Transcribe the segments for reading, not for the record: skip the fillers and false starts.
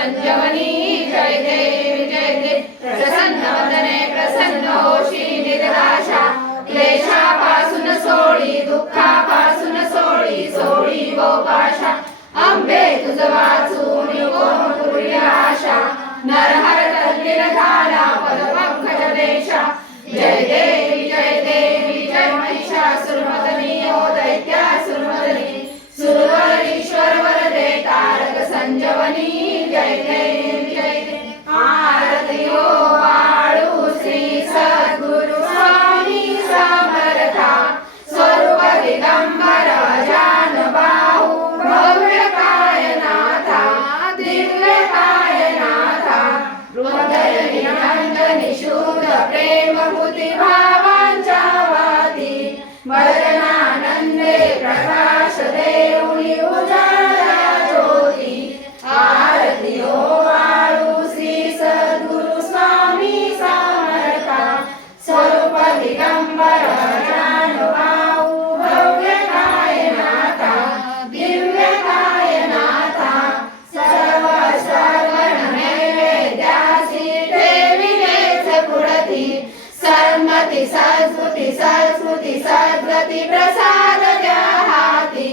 संजीवनी जय देवी जय देवी प्रसन्न वदने प्रसन्न होशी निर्दाशा क्लेशापासून सोडी दुःखापासून सोडी सोडी गोपाशा अंबे तुझ वाचून कोण पुरी आशा नरहर तल्लीन झाला पदपंकज देशा जय देवी जय महिषासुरमर्दिनी ओ दैत्यासुरमर्दिनी सुरवरीश्वर वरदे तारक संजीवनी जय देवी आरती ओ वाळू श्री सद्गुरु स्वामी समर्था स्वरूप दिगंबर जान बाहू भव्य कायनाथा दिव्य कायनाथा हृदय निरंजन शुद्ध प्रेम बुद्धी भावांच्या वाती वदनानंदे प्रकाश देऊळी उजाळा ज्योती आरती ओ वाळू श्री सद्गुरु स्वामी समर्था स्वरूप दिगंबर जान बाहू भव्य कायनाथा दिव्य कायनाथा सर्व सर्वण नैवेद्यासी ठेविलेच पुढती सन्मती संस्कृती सद्गती प्रसाद द्या हाती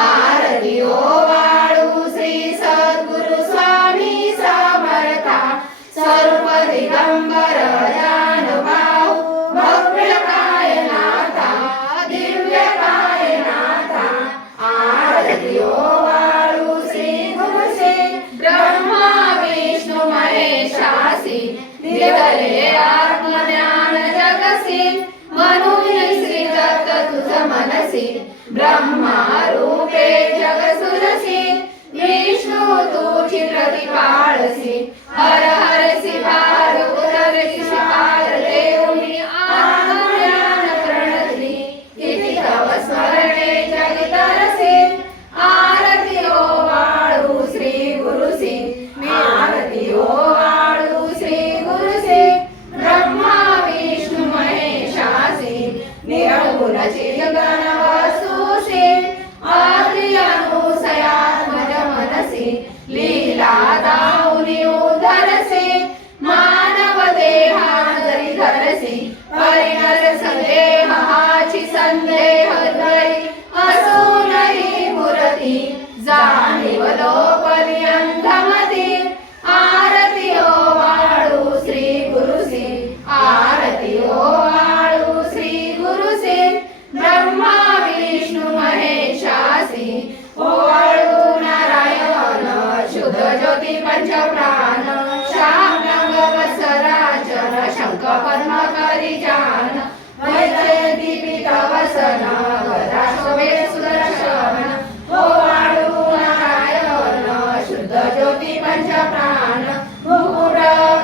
आरती ओ वाळू श्री सद्गुरु स्वामी समर्था स्वरूप दिगंबर जान बाहू भव्य कायनाथा दिव्य कायनाथा आरती ओ वाळू श्री गुरु श्री ब्रह्मा विष्णु महेशासी निरले आत्मज्ञान जगसी म्हणून श्री दत्त तुझ मनसी ब्रह्मा रूपे जग सुरसी विष्णू तुझी प्रतिपाळसी हर हरसी भार उदरसी शिकार देऊनी आत्मज्ञान प्रणती किती तव स्मरणे जगतरसी आरती ओ वाळू श्री गुरुसी आरती ओ वाळू श्री गुरुसी ब्रह्मा विष्णु महेशासी निरगुणची गण वस्तुसी आद्रि अनुसयात्मज मनसी लीला दाऊनी उधरसी मानव देहा जरी धरसी परिणर संदेह हाची संदेह धरी असूनही मूर्ती जाणीवलो पर्यंतमती आरती ओ वाळू श्री गुरुसी आरती ओ वाळू श्री गुरुसी ब्रह्मा विष्णु महेशासी ओ वाळू नारायण शुद्ध ज्योती पंचप्राण श्याम रंग वसराचन शंख पद्म करी जान वैजयंती पीठ वसन गदा शोभे सुदर्शन ओ वाळू नारायण शुद्ध ज्योती पंचप्राण मुकुट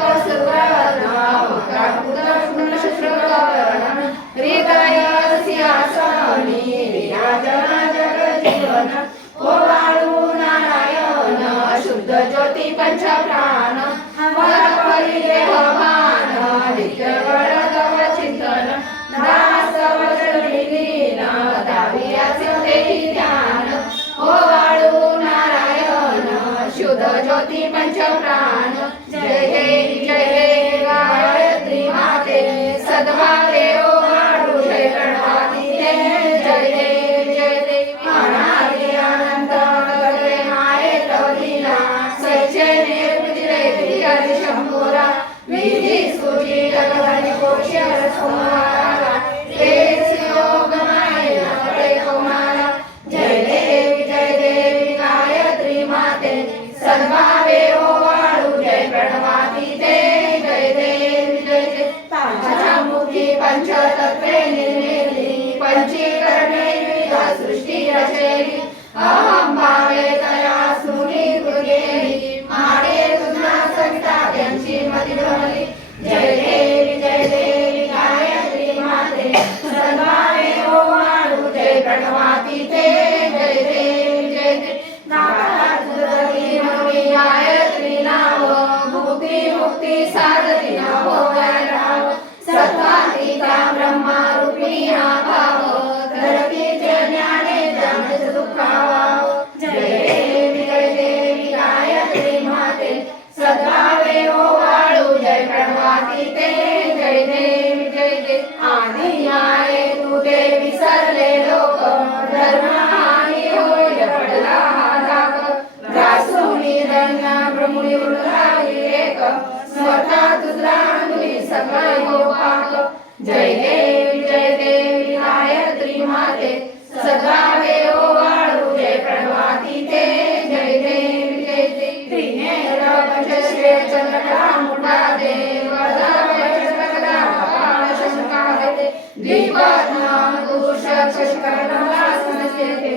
कस्तुरवर्ण वक्रपुत्र शुश्रुतवर्ण हृदय सिंहासनी विराजमान जगजीवन ओ वाळू नारायण शुद्ध ज्योती पंचप्राण वरपरी देहभान नित्यगण तव चिंतन दास वचनी लीन दावियाचे देही ध्यान ओ वाळू नारायण शुद्ध ज्योती पंचप्राण जय देवी गायत्री माते सद्भावे ओ वाळू जय गणपती जय देवी अनादि अनंत गगने माये तव लीला सैचेने पुजले हरि शंभुरा विधी सुजी जगधनि कोशर सोमारा तेज योग माये नपळे कोमाला जय देवी गायत्री माते सद्भावे ओ वाळू जय प्रणवाती ते जय देवी पंचमुखी पंचतत्वे निर्मिली पंचीकरणे विविध सृष्टी रचेली अहं भावे तया सुनी कृतेली माडे तुझा सविता त्यांची मती भरली जय देवी गायत्री माते सद्भावे ओ वाळू जय प्रणवाती ते जय देवी गायत्री नाव मुक्ती साधती नाव गायराव सत्वातीता ब्रह्मा रूपिणी हा भाव धरतीचे ज्ञाने जाणच दुःखावा जय देवी गायत्री माते सदावे ओवाळू जय प्रणवाती ते जय देव जय देव आधी माये तू ते विसरले लोक धर्म आणि होय पडला हा धाक ग्रासूनी धन्य ब्रह्मणी वृद्धाई एक स्वतः तुझला अंगी सगळे गोपाक जय देव गायत्री माते सदावे ओवाळू जय प्रणवाती ते जय देव जय देव त्रिनेत्र पंचश्रे चंद्रकला मुंडा दे वरदा शंका दे द्विपद नाम दूषक शशिकर्णला संस्कृते